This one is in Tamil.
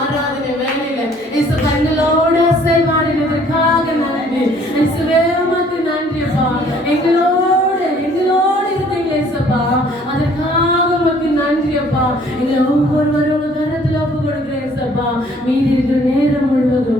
ஆராதனை வேலையில இயேசு கண்களோட செயல்பாடினதற்காக நன்றி. இயேசுவே உமக்கு நன்றிப்பா. எங்களோடு இருந்தீங்க இயேசுப்பா, அதற்காக உமக்கு நன்றிப்பா. எங்களை ஒவ்வொருவரும் உங்க கரத்துல ஒப்பு கொடுக்கிறேன் இயேசுப்பா. மீதி இருக்கிற நேரம் முழுவதும்